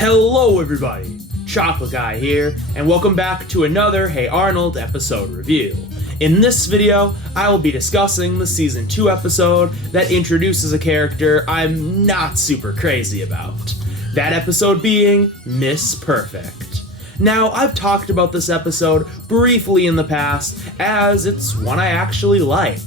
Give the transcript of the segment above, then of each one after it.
Hello everybody, Chocolate Guy here, and welcome back to another Hey Arnold episode review. In this video, I will be discussing the Season 2 episode that introduces a character I'm not super crazy about. That episode being Miss Perfect. Now, I've talked about this episode briefly in the past, as it's one I actually like.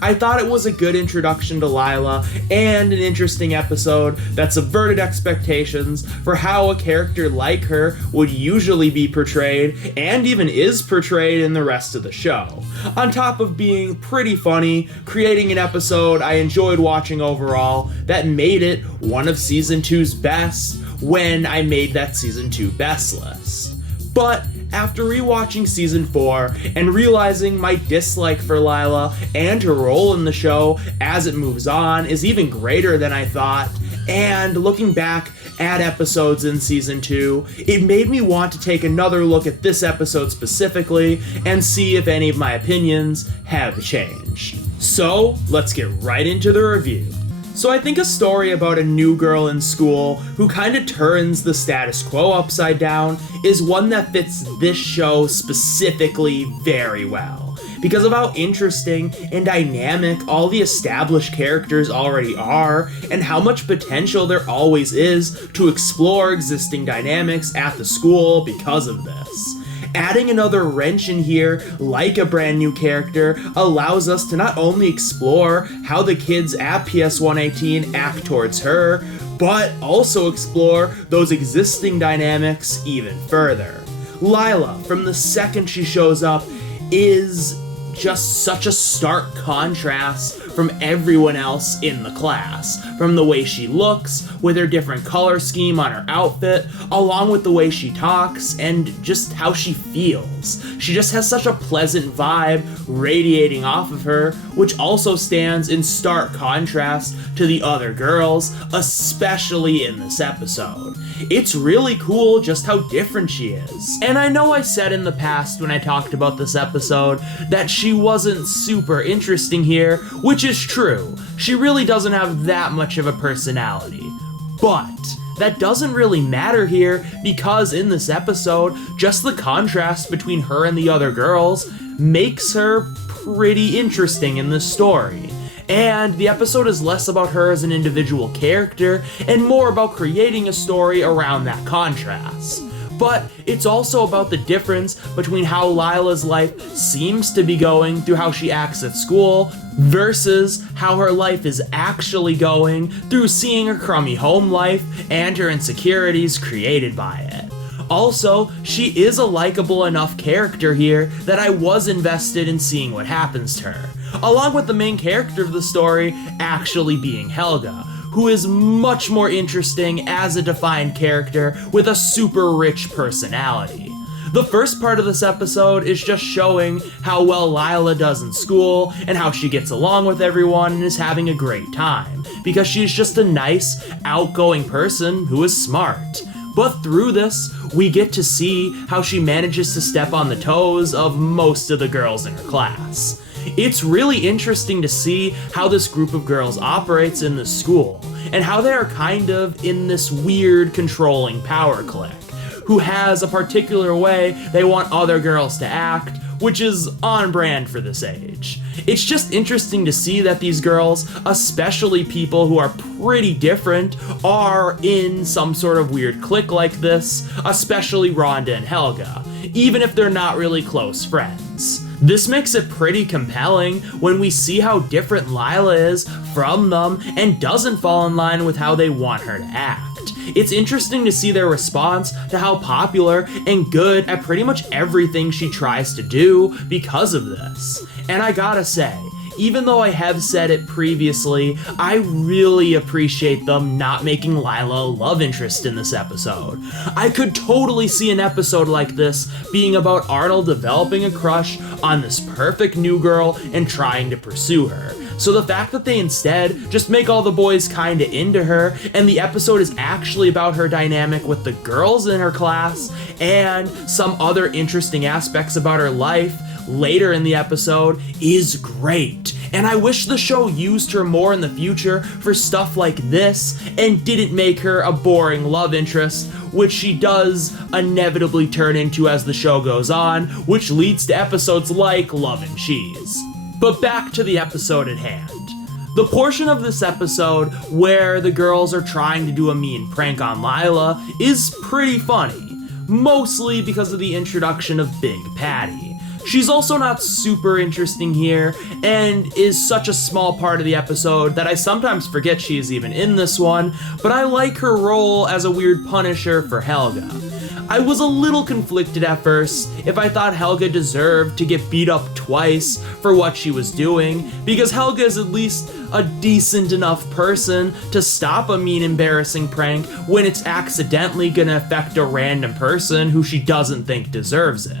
I thought it was a good introduction to Lila and an interesting episode that subverted expectations for how a character like her would usually be portrayed and even is portrayed in the rest of the show. On top of being pretty funny, creating an episode I enjoyed watching overall that made it one of Season 2's best when I made that Season 2 best list. But after rewatching Season 4 and realizing my dislike for Lila and her role in the show as it moves on is even greater than I thought, and looking back at episodes in Season 2, it made me want to take another look at this episode specifically and see if any of my opinions have changed. So, let's get right into the review. So I think a story about a new girl in school who kind of turns the status quo upside down is one that fits this show specifically very well, because of how interesting and dynamic all the established characters already are, and how much potential there always is to explore existing dynamics at the school because of this. Adding another wrench in here, like a brand new character, allows us to not only explore how the kids at PS118 act towards her, but also explore those existing dynamics even further. Lila, from the second she shows up, is just such a stark contrast from everyone else in the class. From the way she looks, with her different color scheme on her outfit, along with the way she talks, and just how she feels. She just has such a pleasant vibe radiating off of her, which also stands in stark contrast to the other girls, especially in this episode. It's really cool just how different she is. And I know I said in the past when I talked about this episode that she wasn't super interesting here, which is true. She really doesn't have that much of a personality. But that doesn't really matter here, because in this episode, just the contrast between her and the other girls makes her pretty interesting in this story. And the episode is less about her as an individual character and more about creating a story around that contrast. But it's also about the difference between how Lila's life seems to be going through how she acts at school versus how her life is actually going through seeing her crummy home life and her insecurities created by it. Also, she is a likable enough character here that I was invested in seeing what happens to her, along with the main character of the story actually being Helga, who is much more interesting as a defined character with a super rich personality. The first part of this episode is just showing how well Lila does in school and how she gets along with everyone and is having a great time, because she's just a nice, outgoing person who is smart. But through this, we get to see how she manages to step on the toes of most of the girls in her class. It's really interesting to see how this group of girls operates in this school, and how they are kind of in this weird controlling power clique, who has a particular way they want other girls to act, which is on brand for this age. It's just interesting to see that these girls, especially people who are pretty different, are in some sort of weird clique like this, especially Rhonda and Helga, even if they're not really close friends. This makes it pretty compelling when we see how different Lila is from them and doesn't fall in line with how they want her to act. It's interesting to see their response to how popular and good at pretty much everything she tries to do because of this. And I gotta say, even though I have said it previously, I really appreciate them not making Lila a love interest in this episode. I could totally see an episode like this being about Arnold developing a crush on this perfect new girl and trying to pursue her. So the fact that they instead just make all the boys kinda into her, and the episode is actually about her dynamic with the girls in her class and some other interesting aspects about her life later in the episode, is great. and I wish the show used her more in the future for stuff like this and didn't make her a boring love interest, which she does inevitably turn into as the show goes on, which leads to episodes like Love and Cheese. But back to the episode at hand. The portion of this episode where the girls are trying to do a mean prank on Lila is pretty funny, mostly because of the introduction of Big Patty. She's also not super interesting here, and is such a small part of the episode that I sometimes forget she's even in this one, but I like her role as a weird punisher for Helga. I was a little conflicted at first if I thought Helga deserved to get beat up twice for what she was doing, because Helga is at least a decent enough person to stop a mean, embarrassing prank when it's accidentally gonna affect a random person who she doesn't think deserves it.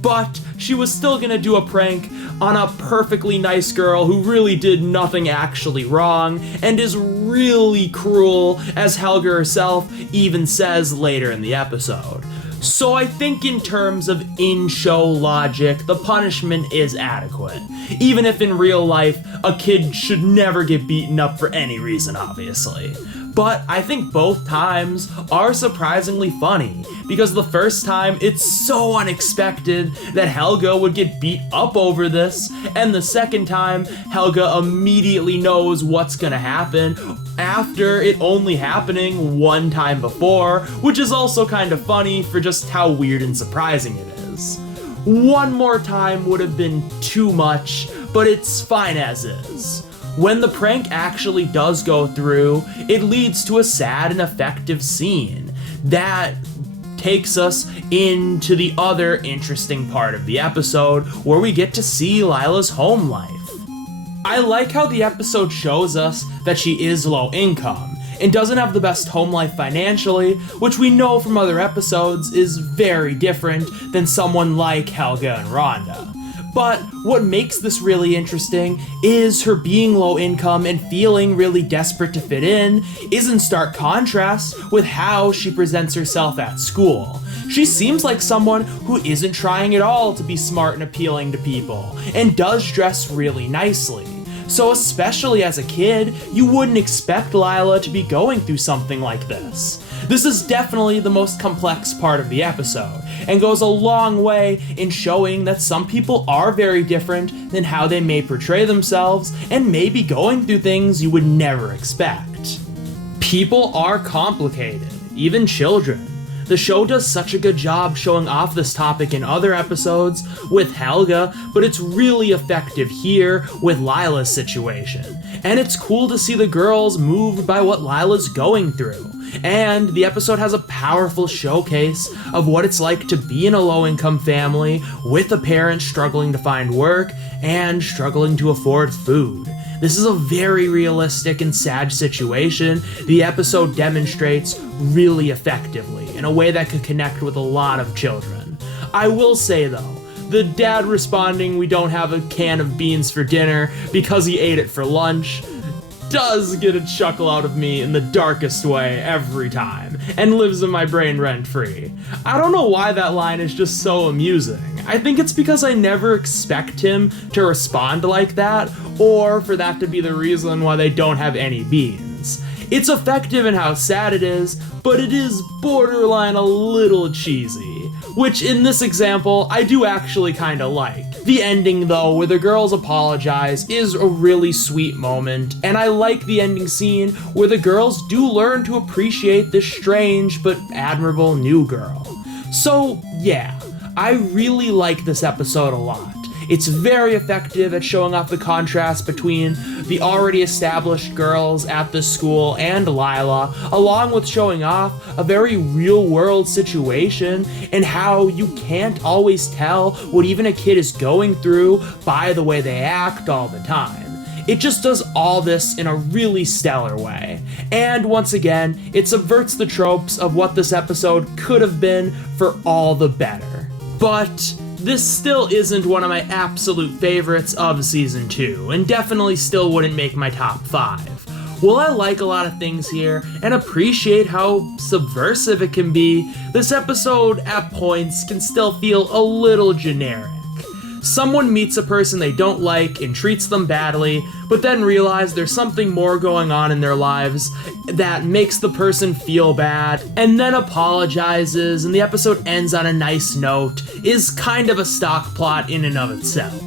But she was still gonna do a prank on a perfectly nice girl who really did nothing actually wrong and is really cruel, as Helga herself even says later in the episode. So I think in terms of in-show logic, the punishment is adequate, even if in real life a kid should never get beaten up for any reason, obviously. But I think both times are surprisingly funny, because the first time it's so unexpected that Helga would get beat up over this, and the second time Helga immediately knows what's gonna happen after it only happening one time before, which is also kind of funny for just how weird and surprising it is. One more time would have been too much, but it's fine as is. When the prank actually does go through, it leads to a sad and effective scene that takes us into the other interesting part of the episode, where we get to see Lila's home life. I like how the episode shows us that she is low income and doesn't have the best home life financially, which we know from other episodes is very different than someone like Helga and Rhonda. But what makes this really interesting is her being low income and feeling really desperate to fit in is in stark contrast with how she presents herself at school. She seems like someone who isn't trying at all to be smart and appealing to people, and does dress really nicely. So especially as a kid, you wouldn't expect Lila to be going through something like this. This is definitely the most complex part of the episode, and goes a long way in showing that some people are very different than how they may portray themselves, and may be going through things you would never expect. People are complicated, even children. The show does such a good job showing off this topic in other episodes with Helga, but it's really effective here with Lila's situation. And it's cool to see the girls moved by what Lila's going through. And the episode has a powerful showcase of what it's like to be in a low-income family with a parent struggling to find work and struggling to afford food. This is a very realistic and sad situation the episode demonstrates really effectively in a way that could connect with a lot of children. I will say though, the dad responding "we don't have a can of beans for dinner" because he ate it for lunch does get a chuckle out of me in the darkest way every time, and lives in my brain rent-free. I don't know why that line is just so amusing. I think it's because I never expect him to respond like that, or for that to be the reason why they don't have any beans. It's effective in how sad it is, but it is borderline a little cheesy, which in this example I do actually kinda like. The ending though, where the girls apologize, is a really sweet moment, and I like the ending scene where the girls do learn to appreciate this strange but admirable new girl. So yeah, I really like this episode a lot. It's very effective at showing off the contrast between the already established girls at the school and Lila, along with showing off a very real-world situation and how you can't always tell what even a kid is going through by the way they act all the time. It just does all this in a really stellar way. And once again, it subverts the tropes of what this episode could have been for all the better. But this still isn't one of my absolute favorites of Season 2, and definitely still wouldn't make my top 5. While I like a lot of things here, and appreciate how subversive it can be, this episode at points can still feel a little generic. Someone meets a person they don't like and treats them badly, but then realize there's something more going on in their lives that makes the person feel bad, and then apologizes, and the episode ends on a nice note, is kind of a stock plot in and of itself.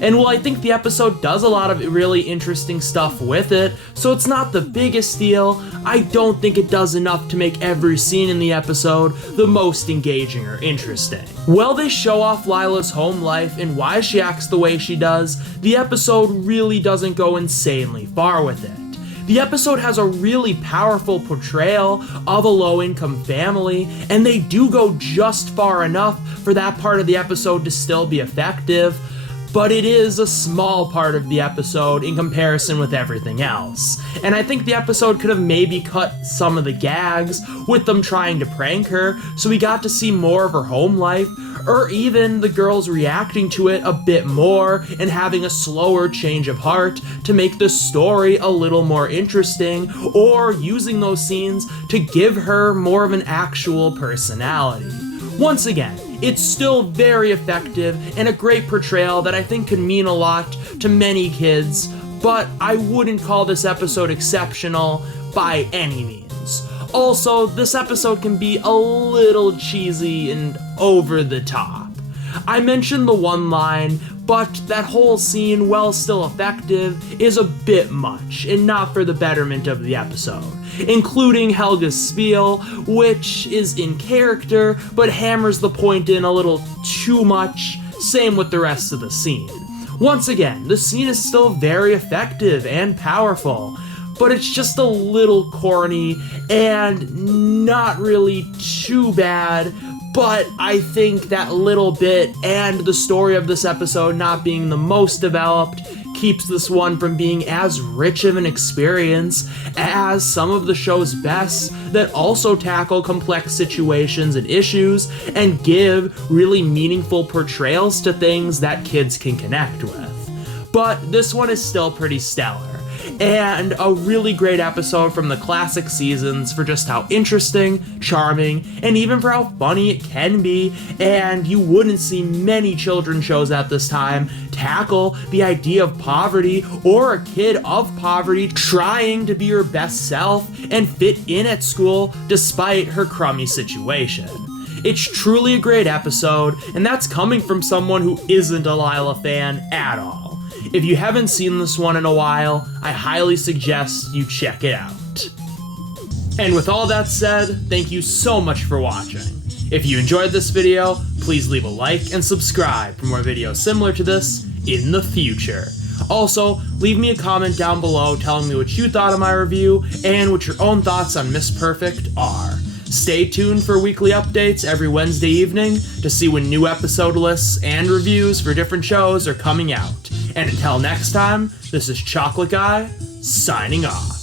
And while I think the episode does a lot of really interesting stuff with it, so it's not the biggest deal, I don't think it does enough to make every scene in the episode the most engaging or interesting. While they show off Lila's home life and why she acts the way she does, the episode really doesn't go insanely far with it. The episode has a really powerful portrayal of a low-income family, and they do go just far enough for that part of the episode to still be effective, but it is a small part of the episode in comparison with everything else. And I think the episode could have maybe cut some of the gags with them trying to prank her, so we got to see more of her home life, or even the girls reacting to it a bit more and having a slower change of heart to make the story a little more interesting, or using those scenes to give her more of an actual personality. Once again, it's still very effective and a great portrayal that I think could mean a lot to many kids, but I wouldn't call this episode exceptional by any means. Also, this episode can be a little cheesy and over the top. I mentioned the one line, but that whole scene, while still effective, is a bit much, and not for the betterment of the episode, including Helga's spiel, which is in character, but hammers the point in a little too much, same with the rest of the scene. Once again, the scene is still very effective and powerful, but it's just a little corny and not really too bad. But I think that little bit and the story of this episode not being the most developed keeps this one from being as rich of an experience as some of the show's best that also tackle complex situations and issues and give really meaningful portrayals to things that kids can connect with. But this one is still pretty stellar, and a really great episode from the classic seasons for just how interesting, charming, and even for how funny it can be, and you wouldn't see many children's shows at this time tackle the idea of poverty or a kid of poverty trying to be her best self and fit in at school despite her crummy situation. It's truly a great episode, and that's coming from someone who isn't a Lila fan at all. If you haven't seen this one in a while, I highly suggest you check it out. And with all that said, thank you so much for watching. If you enjoyed this video, please leave a like and subscribe for more videos similar to this in the future. Also, leave me a comment down below telling me what you thought of my review and what your own thoughts on Miss Perfect are. Stay tuned for weekly updates every Wednesday evening to see when new episode lists and reviews for different shows are coming out. And until next time, this is Chocolate Guy, signing off.